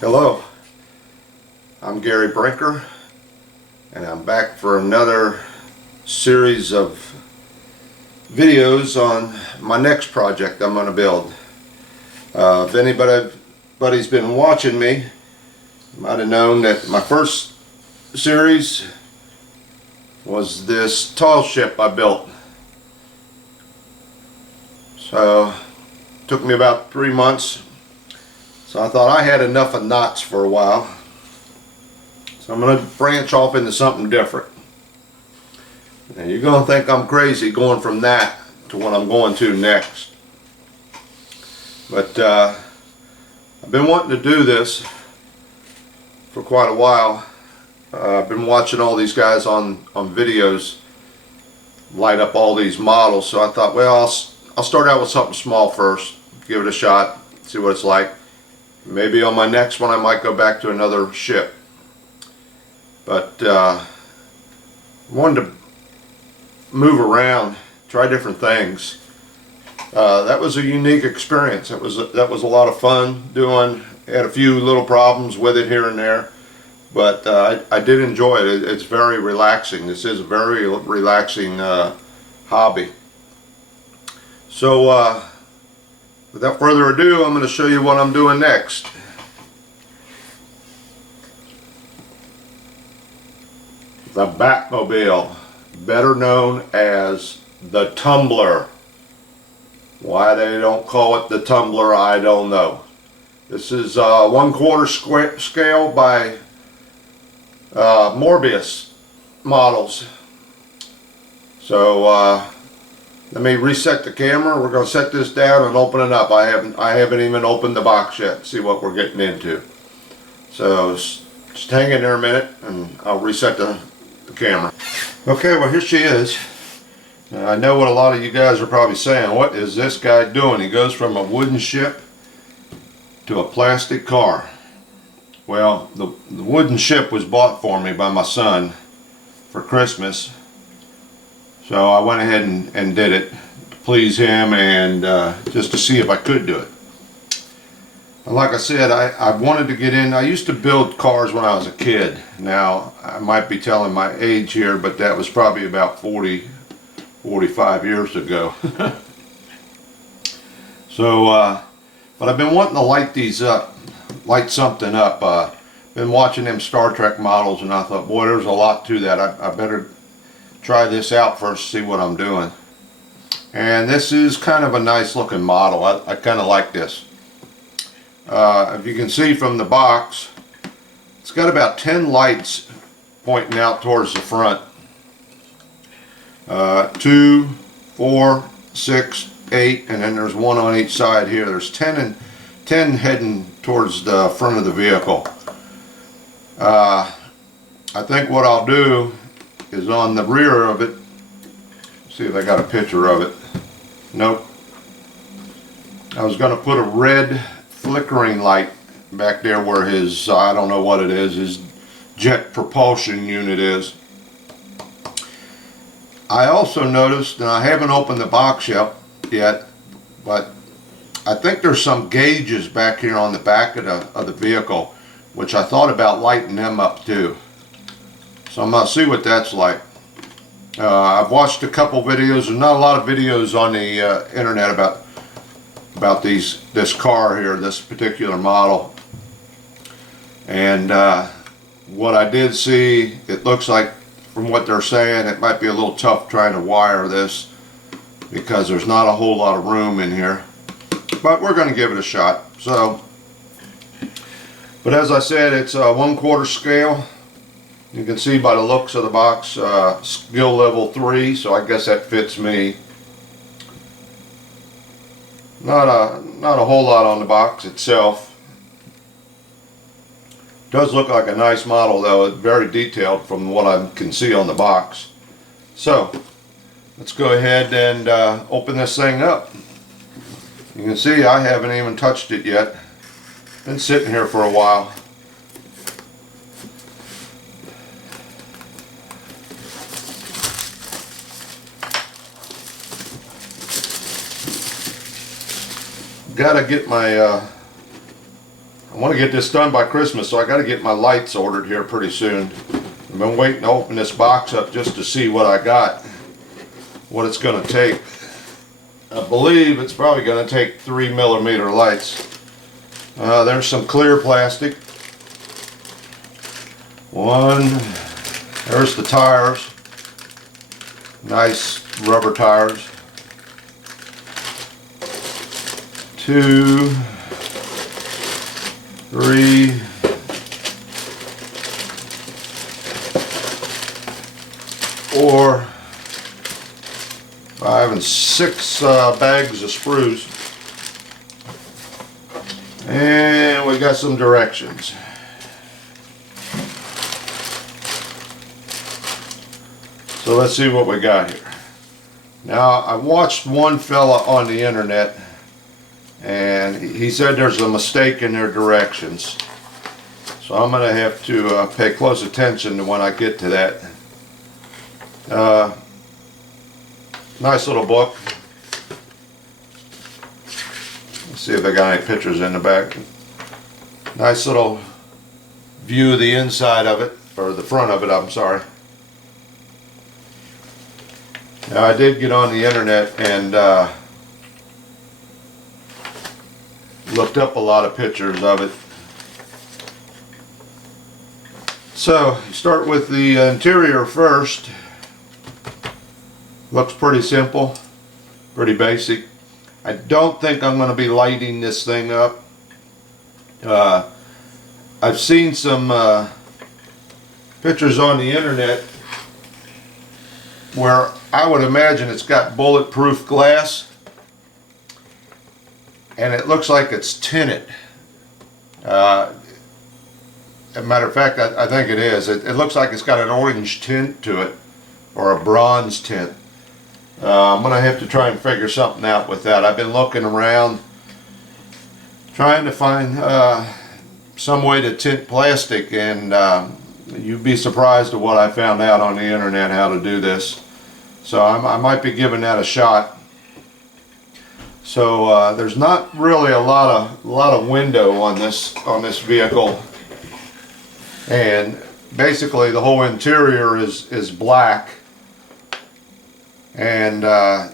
Hello, I'm Gary Brinker, and I'm back for another series of videos on my next project I'm going to build. If anybody's been watching me, you might have known that my first series was this tall ship I built. So it took me about 3 months. So I thought I had enough of knots for a while. So I'm going to branch off into something different. And you're going to think I'm crazy going from that to what I'm going to next. But I've been wanting to do this for quite a while. I've been watching all these guys on videos light up all these models. So I thought, well, I'll start out with something small first. Give it a shot. See what it's like. Maybe on my next one I might go back to another ship. But I wanted to move around, try different things. That was a unique experience. That was a lot of fun doing. Had a few little problems with it here and there, but I did enjoy it. It's very relaxing. This is a very relaxing hobby. So without further ado, I'm going to show you what I'm doing next. The Batmobile, better known as the Tumbler. Why they don't call it the Tumbler, I don't know. This is 1/4 scale by Moebius models. So let me reset the camera. We're going to set this down and open it up. I haven't even opened the box yet. See what we're getting into. So just hang in there a minute and I'll reset the camera. Okay, well here she is. Now, I know what a lot of you guys are probably saying. What is this guy doing? He goes from a wooden ship to a plastic car. Well, the wooden ship was bought for me by my son for Christmas. So I went ahead and did it to please him and just to see if I could do it. And like I said, I wanted to get in. I used to build cars when I was a kid. Now, I might be telling my age here, but that was probably about 45 years ago. So, but I've been wanting to light these up, light something up. Been watching them Star Trek models and I thought, boy, there's a lot to that. I better try this out first, see what I'm doing. And this is kind of a nice looking model. I kind of like this. If you can see from the box, it's got about 10 lights pointing out towards the front. 2, 4, 6, 8, and then there's one on each side here. There's 10 heading towards the front of the vehicle. I think what I'll do is on the rear of it, see if I got a picture of it. Nope. I was going to put a red flickering light back there where his, I don't know what it is, his jet propulsion unit is. I also noticed, and I haven't opened the box yet, but I think there's some gauges back here on the back of the vehicle, which I thought about lighting them up too. So I'm going to see what that's like. I've watched a couple videos. There's not a lot of videos on the internet about this car here, this particular model. And what I did see, it looks like, from what they're saying, it might be a little tough trying to wire this because there's not a whole lot of room in here. But we're going to give it a shot. So, but as I said, it's a 1/4 scale. You can see by the looks of the box, skill level 3, so I guess that fits me. Not a whole lot on the box itself. Does look like a nice model though. It's very detailed from what I can see on the box. So let's go ahead and open this thing up. You can see I haven't even touched it yet. Been sitting here for a while. Gotta get my I want to get this done by Christmas, so I got to get my lights ordered here pretty soon. I've been waiting to open this box up just to see what I got, what it's going to take. I believe it's probably going to take 3mm lights. There's some clear plastic. One, there's the tires. Nice rubber tires. 2, 3, 4, 5, and 6 bags of sprues. And we got some directions. So let's see what we got here. Now, I watched one fella on the internet, and he said there's a mistake in their directions. So I'm going to have to pay close attention to when I get to that. Nice little book. Let's see if they got any pictures in the back. Nice little view of the inside of it, or the front of it, I'm sorry. Now, I did get on the internet and looked up a lot of pictures of it. So, start with the interior first. Looks pretty simple, pretty basic. I don't think I'm going to be lighting this thing up. I've seen some pictures on the internet where I would imagine it's got bulletproof glass, and it looks like it's tinted. As a matter of fact, I think it is. It looks like it's got an orange tint to it, or a bronze tint. I'm going to have to try and figure something out with that. I've been looking around trying to find some way to tint plastic, and you'd be surprised at what I found out on the internet how to do this. So I might be giving that a shot. So there's not really a lot of window on this vehicle, and basically the whole interior is black, and I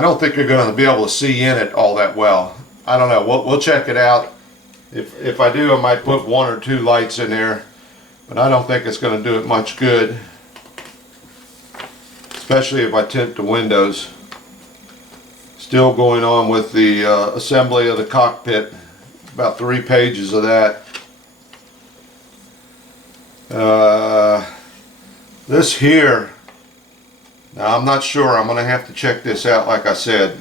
don't think you're going to be able to see in it all that well. I don't know. We'll check it out. If I do, I might put 1 or 2 lights in there, but I don't think it's going to do it much good, especially if I tint the windows. Still going on with the assembly of the cockpit. About 3 pages of that. This here, now I'm not sure. I'm going to have to check this out like I said.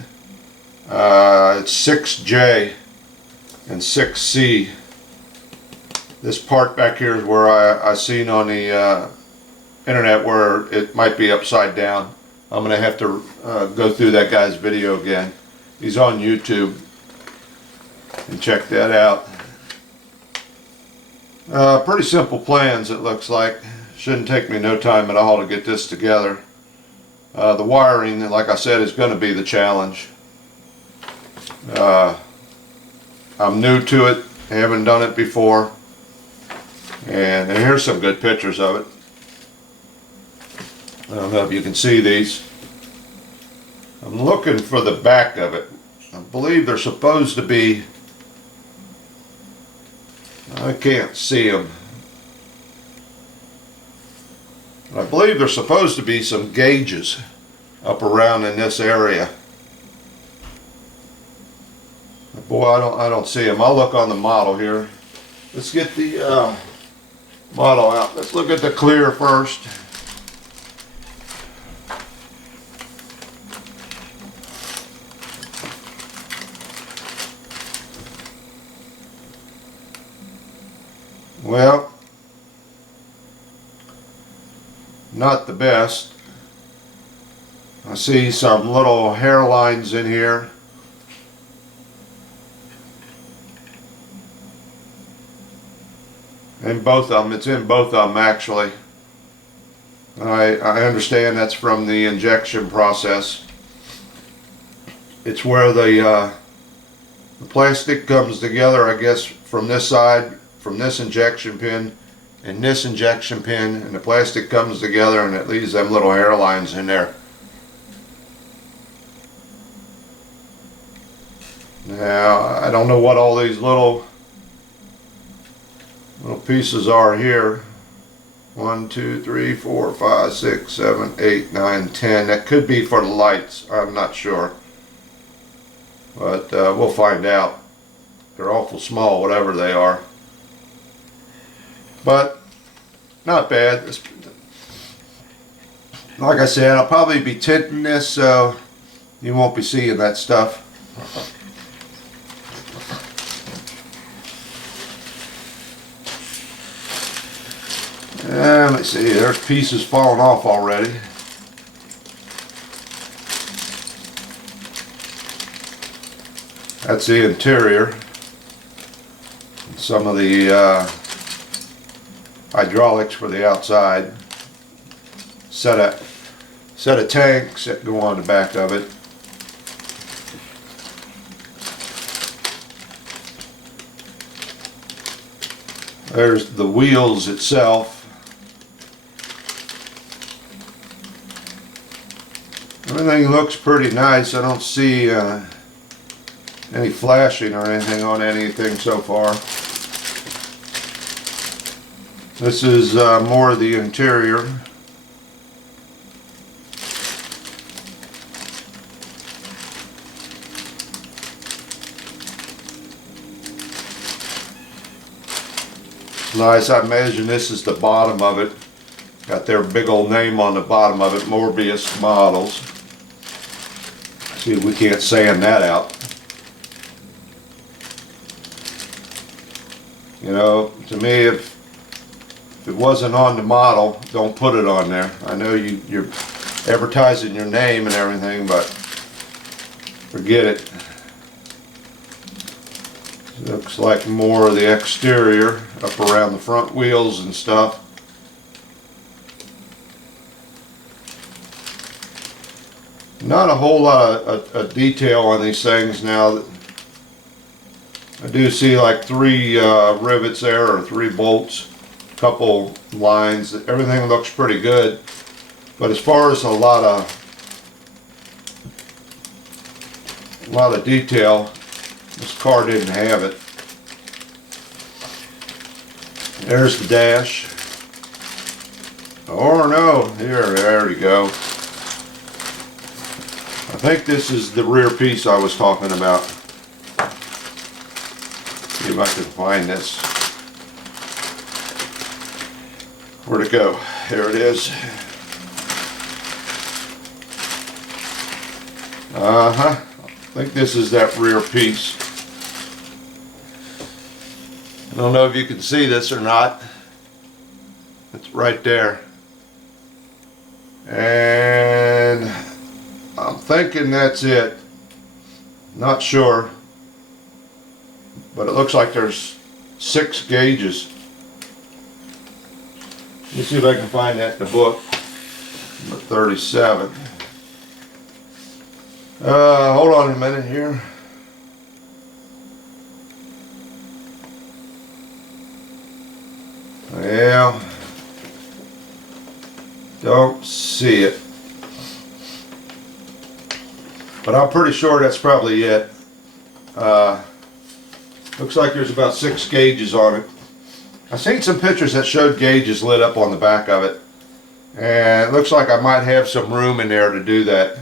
It's 6J and 6C. This part back here is where I seen on the internet where it might be upside down. I'm going to have to go through that guy's video again. He's on YouTube, and check that out. Pretty simple plans, it looks like. Shouldn't take me no time at all to get this together. The wiring, like I said, is going to be the challenge. I'm new to it, haven't done it before, and here's some good pictures of it. I don't know if you can see these. I'm looking for the back of it. I believe they're supposed to be, I can't see them. I believe there's supposed to be some gauges up around in this area. Boy, I don't see them. I'll look on the model here. Let's get the model out. Let's look at the clear first. Well, not the best. I see some little hairlines in here. In both of them, it's in both of them actually. I understand that's from the injection process. It's where the The plastic comes together, I guess, from this side, from this injection pin and this injection pin, and the plastic comes together and it leaves them little hairlines in there. Now, I don't know what all these little pieces are here. 1, 2, 3, 4, 5, 6, 7, 8, 9, 10. That could be for the lights. I'm not sure. But we'll find out. They're awful small, whatever they are. But not bad. Like I said, I'll probably be tinting this, so you won't be seeing that stuff. And let's see, there's pieces falling off already. That's the interior. Some of the hydraulics for the outside. Set of tanks that go on the back of it. There's the wheels itself. Everything looks pretty nice. I don't see any flashing or anything on anything so far. This is more of the interior. It's nice. I imagine this is the bottom of it. Got their big old name on the bottom of it, Moebius models. See if we can't sand that out. You know, to me, if it wasn't on the model, don't put it on there. I know you're advertising your name and everything, but forget it. Looks like more of the exterior up around the front wheels and stuff. Not a whole lot of detail on these things now. I do see like 3 rivets there, or 3 bolts, a couple lines. Everything looks pretty good, but as far as a lot of detail, this car didn't have it. There's the dash. Oh no, there we go. I think this is the rear piece I was talking about. See if I can find this. Where'd it go? Here it is. I think this is that rear piece. I don't know if you can see this or not. It's right there. And I'm thinking that's it. Not sure. But it looks like there's 6 gauges. Let me see if I can find that in the book. Number 37. Hold on a minute here. Yeah. Don't see it. But I'm pretty sure that's probably it. Looks like there's about 6 gauges on it. I've seen some pictures that showed gauges lit up on the back of it. And it looks like I might have some room in there to do that.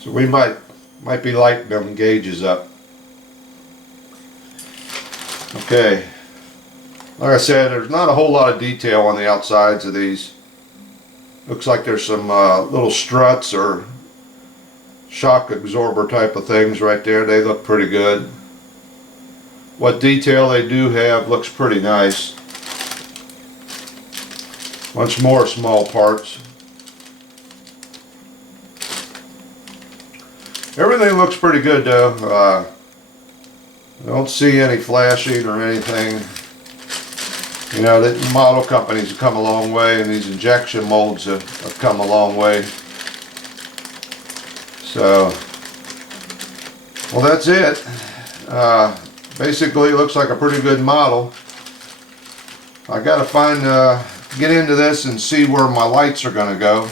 So we might be lighting them gauges up. Okay. Like I said, there's not a whole lot of detail on the outsides of these. Looks like there's some little struts or shock absorber type of things right there. They look pretty good. What detail they do have looks pretty nice. Bunch more small parts. Everything looks pretty good though. I don't see any flashing or anything. You know, the model companies have come a long way, and these injection molds have come a long way. So, Well, that's it. Basically, it looks like a pretty good model. I gotta get into this and see where my lights are gonna go.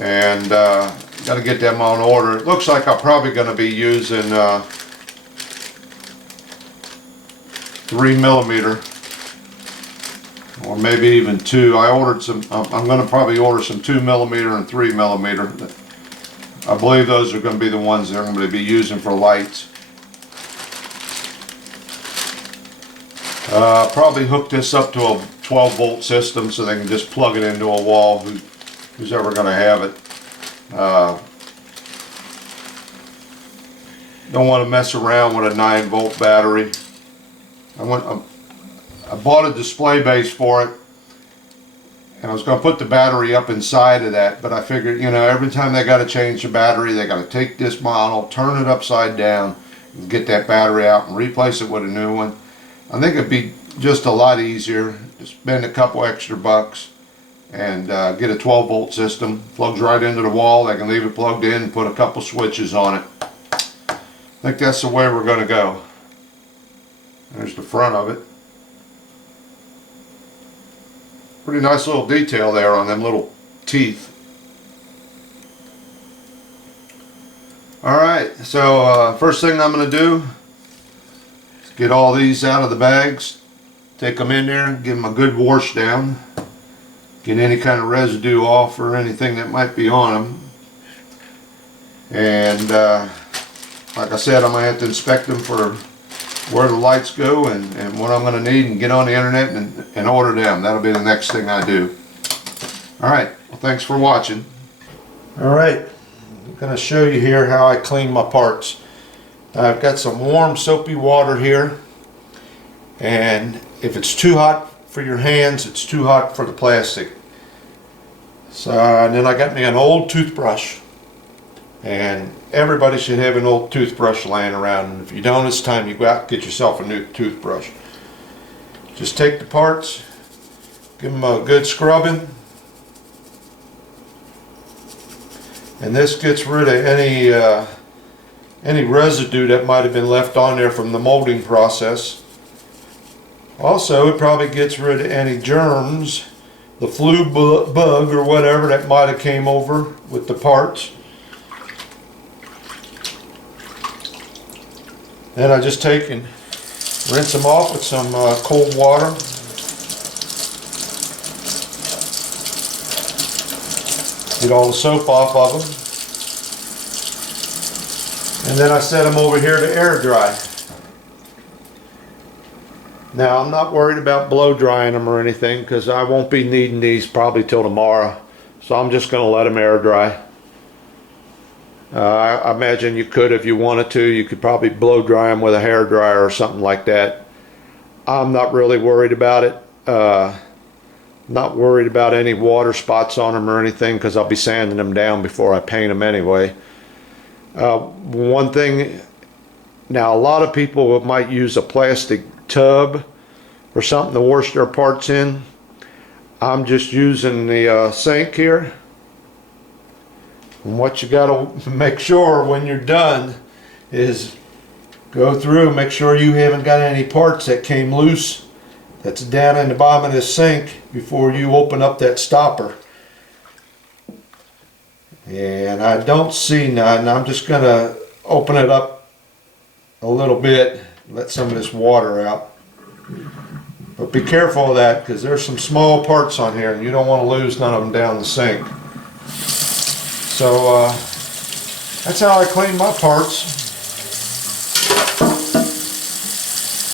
And gotta get them on order. It looks like I'm probably gonna be using 3mm. Or maybe even 2. I ordered some, I'm going to probably order some 2mm and 3mm. I believe those are going to be the ones that I'm going to be using for lights. Probably hook this up to a 12-volt system so they can just plug it into a wall, who's ever going to have it. Don't want to mess around with a 9-volt battery. I bought a display base for it, and I was going to put the battery up inside of that, but I figured, you know, every time they got to change the battery, they got to take this model, turn it upside down, and get that battery out and replace it with a new one. I think it'd be just a lot easier to spend a couple extra bucks and get a 12-volt system. Plugs right into the wall. They can leave it plugged in and put a couple switches on it. I think that's the way we're going to go. There's the front of it. Pretty nice little detail there on them little teeth. Alright, so first thing I'm going to do is get all these out of the bags, take them in there, give them a good wash down, get any kind of residue off or anything that might be on them. And like I said, I'm going to have to inspect them for where the lights go and what I'm going to need, and get on the internet and order them. That'll be the next thing I do. Alright, well, thanks for watching. Alright, I'm going to show you here how I clean my parts. I've got some warm soapy water here, and if it's too hot for your hands, it's too hot for the plastic. So, and then I got me an old toothbrush. And everybody should have an old toothbrush laying around, and if you don't, it's time you go out and get yourself a new toothbrush. Just take the parts, give them a good scrubbing, and this gets rid of any residue that might have been left on there from the molding process. Also, it probably gets rid of any germs, the flu bug or whatever that might have came over with the parts. Then I just take and rinse them off with some cold water. Get all the soap off of them. And then I set them over here to air dry. Now, I'm not worried about blow drying them or anything, because I won't be needing these probably till tomorrow. So I'm just going to let them air dry. I imagine you could, if you wanted to, you could probably blow dry them with a hair dryer or something like that. I'm not really worried about it. Not worried about any water spots on them or anything, because I'll be sanding them down before I paint them anyway. One thing, now a lot of people might use a plastic tub or something to wash their parts in. I'm just using the sink here. And what you got to make sure when you're done is go through and make sure you haven't got any parts that came loose that's down in the bottom of this sink before you open up that stopper. And I don't see none. I'm just going to open it up a little bit, let some of this water out. But be careful of that, because there's some small parts on here and you don't want to lose none of them down the sink. So that's how I clean my parts.